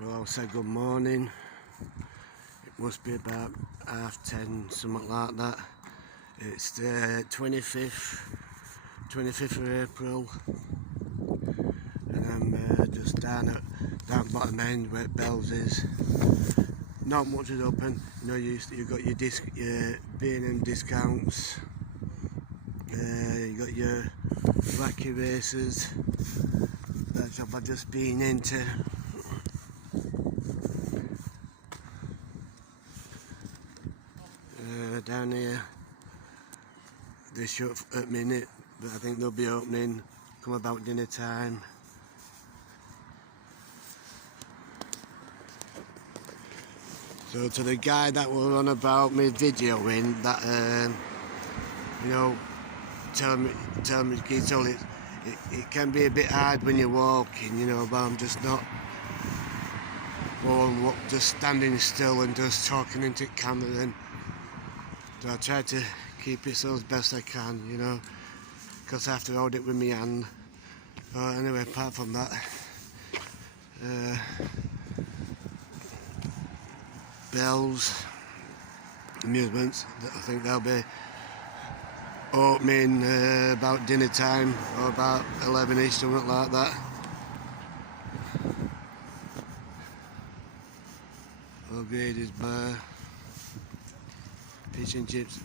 Well, I'll say good morning. It must be about 10:30, something like that. It's the 25th of April, and I'm just down bottom end where Bells is. Not much is open. You know, you've got your B&M discounts. You got your wacky races. That's what I've just been into. Down here, they shut at minute, but I think they'll be opening come about dinner time. So to the guy that were on about me videoing that, you know, tell me, he told it can be a bit hard when you're walking, you know, but I'm just not. Well, I'm just standing still and just talking into camera, and so I try to keep it so as best I can, you know, because I have to hold it with my hand. But anyway, apart from that, Bells Amusements, I think they'll be opening about dinner time, or about 11ish, something like that. O'Grady's Bar, Fish and Chips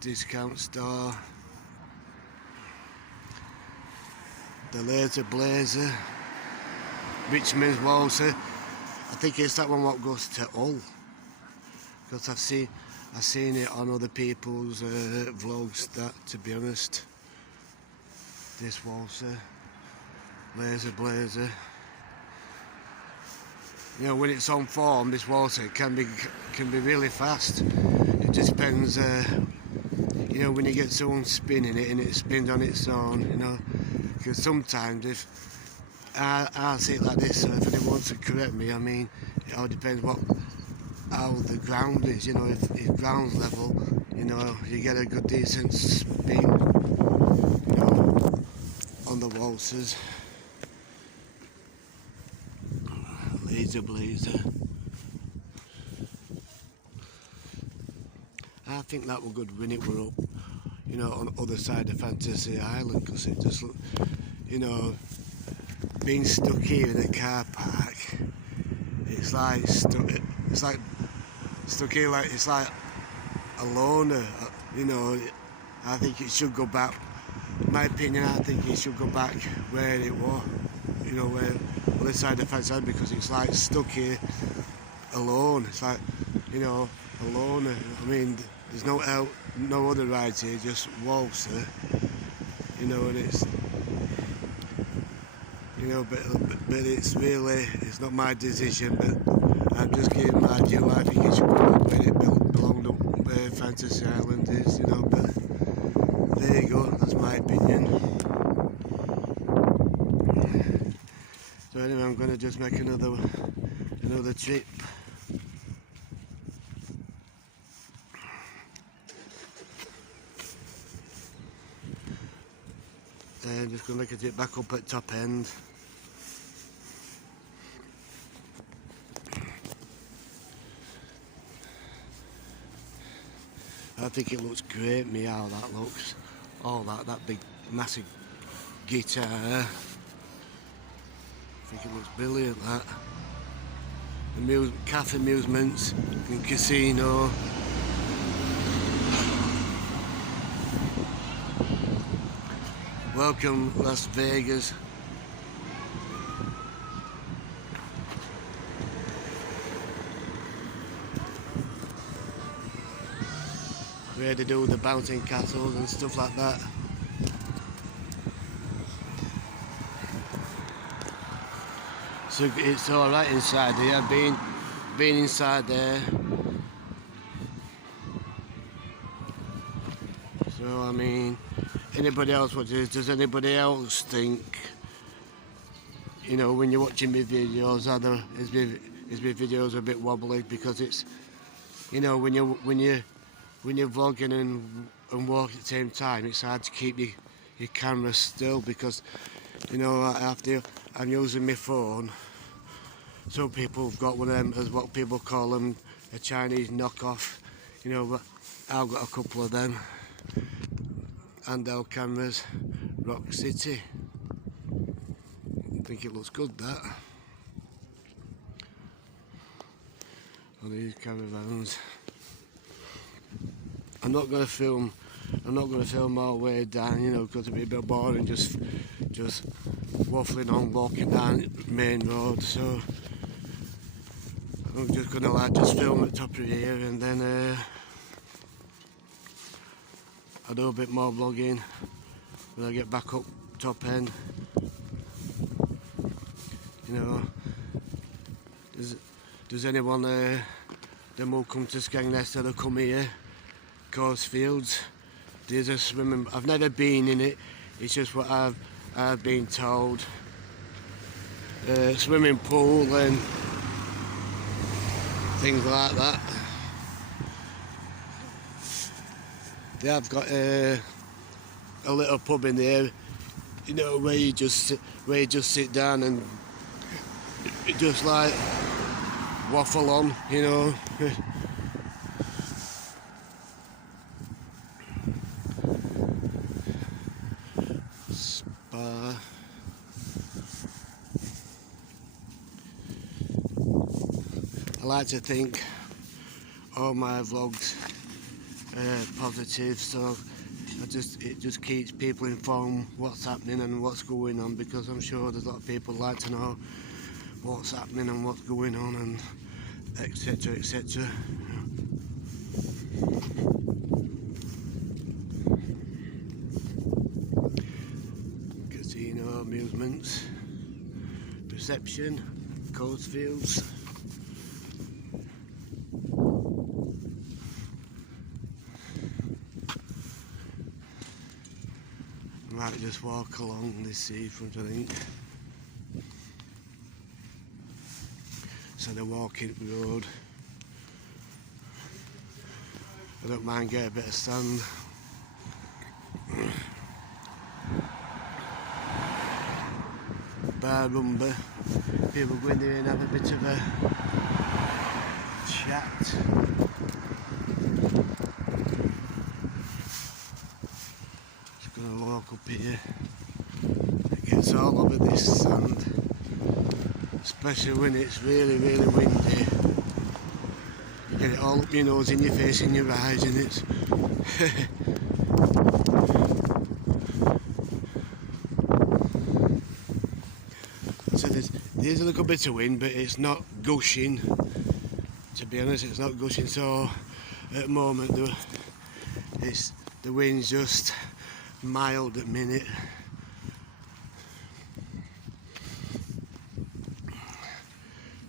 discount store, the Laser Blazer, Richmond's Walser. I think it's that one what goes to Hull, because I've seen it on other people's vlogs. That, to be honest, this Walser, Laser Blazer. You know, when it's on form, this Walser can be really fast. It just depends. You know, when you get someone spinning it and it spins on its own, you know, because sometimes if I see it like this, so if anyone wants to correct me, I mean, it all depends how the ground is, you know, if ground's level, you know, you get a good decent spin, you know, on the waltzers. Laser Blazer. I think that were good when it were up, you know, on the other side of Fantasy Island, because it just looked, you know, being stuck here in a car park, it's like stuck here, like it's like a loner, you know. I think it should go back. In my opinion, I think it should go back where it was, you know, where on the side of Fantasy Island, because it's like stuck here alone. It's like, you know, a loner. I mean, there's no other rides here, just Walser, you know, and it's, you know, but it's really, it's not my decision, but I'm just giving my due. I think it should go up where it belonged, up where Fantasy Island is, you know, but there you go, that's my opinion. So anyway, I'm going to just make another trip. And just going to make a trip back up at top end. I think it looks great, me, how that looks. All that big, massive guitar. I think it looks brilliant, that. Cafe Amusements and Casino. Welcome, Las Vegas. Where they do the bouncing castles and stuff like that. So it's all right inside here. I've been inside there. So I mean, anybody else? Does anybody else think? You know, when you're watching my videos, is my videos a bit wobbly, because it's, you know, when you're vlogging and walking at the same time, it's hard to keep your camera still, because, you know, I'm using my phone some people have got one of them, as what people call them, a Chinese knockoff, you know, but I've got a couple of them. Handheld cameras, Rock City. I think it looks good, that. On these caravans. I'm not going to film all the way down, you know, because it'd be a bit boring just waffling on, walking down the main road. So I'm just going to just film at the top of here, and then I'll do a bit more vlogging when I get back up top end. You know, does anyone them who come to Skegness that have come here, Coatsfields, there's a swimming, I've never been in it, it's just what I've been told. Swimming pool and things like that. They have got a little pub in there, you know, where you just sit down and just like waffle on, you know. Spa. I like to think all my vlogs are positive, so it just keeps people informed what's happening and what's going on, because I'm sure there's a lot of people like to know what's happening and what's going on, and etc, etc. Casino, amusements, reception, Coatsfields. I might just walk along this seafront, I think. Instead of walking up the road. I don't mind getting a bit of sand. Bar Rumba. People go in there and have a bit of a chat. Just gonna walk up here. It gets all over this sand. Especially when it's really, really windy. You get it all up your nose, in your face, in your eyes, and it's so there's a little bit of wind, but it's not gushing. To be honest, it's not gushing. So at the moment, the wind's just mild at the minute.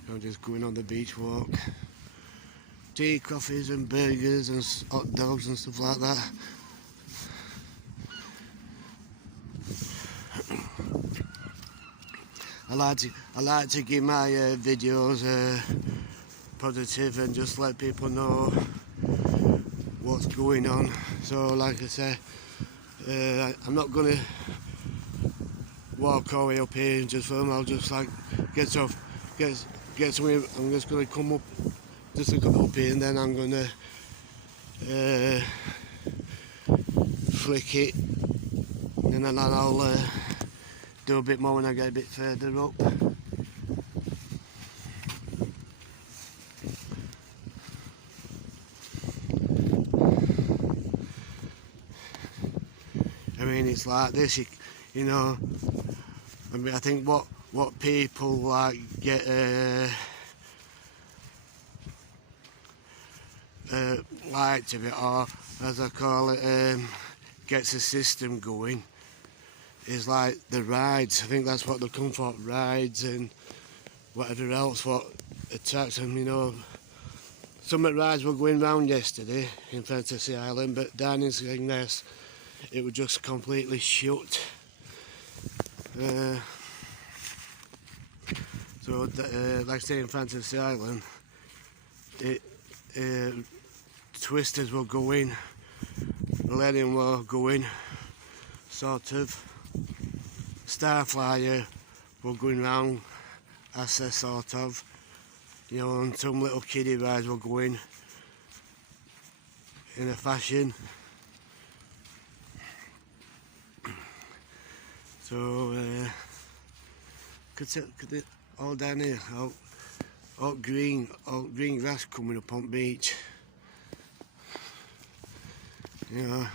I'm just going on the beach walk. Tea, coffees and burgers and hot dogs and stuff like that. I like to give my videos positive and just let people know what's going on. So like I say, I'm not gonna walk all the way up here and just film. I'll just like get somewhere. I'm just gonna come up, just up here, and then I'm gonna flick it, and then I'll do a bit more when I get a bit further up. I mean, it's like this, you know. I mean, I think what people like get liked of it, or as I call it, gets the system going, is like the rides. I think that's what they come for, rides and whatever else what attracts them, you know. Some of the rides were going round yesterday in Fantasy Island, but down in Skegness it was just completely shut. So like I say, in Fantasy Island, Twisters were going, Millennium were going, sort of. Starflyer were going round as they're sort of, you know, and some little kiddie rides were going in a fashion. So could it all down here, all green grass coming up on beach. You know,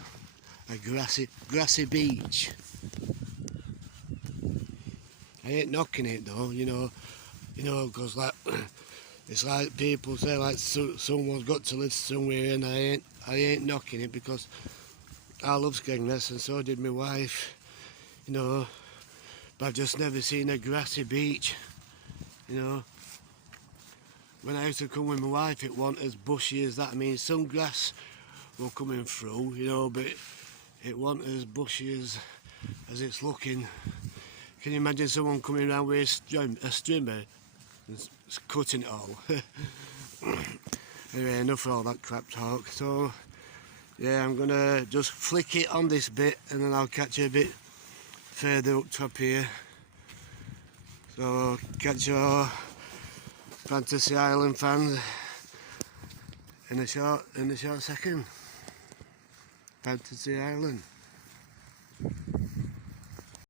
a grassy beach. I ain't knocking it though, you know, because like it's like people say like someone's got to live somewhere, and I ain't knocking it because I love Skegness and so did my wife, you know, but I've just never seen a grassy beach, you know. When I used to come with my wife, it wasn't as bushy as that. I mean, some grass were coming through, you know, but it wasn't as bushy as it's looking. Can you imagine someone coming around with a strimmer and cutting it all? Anyway, enough of all that crap talk. So, yeah, I'm gonna just flick it on this bit and then I'll catch you a bit further up top here. So, catch your Fantasy Island fans in a short second. Fantasy Island.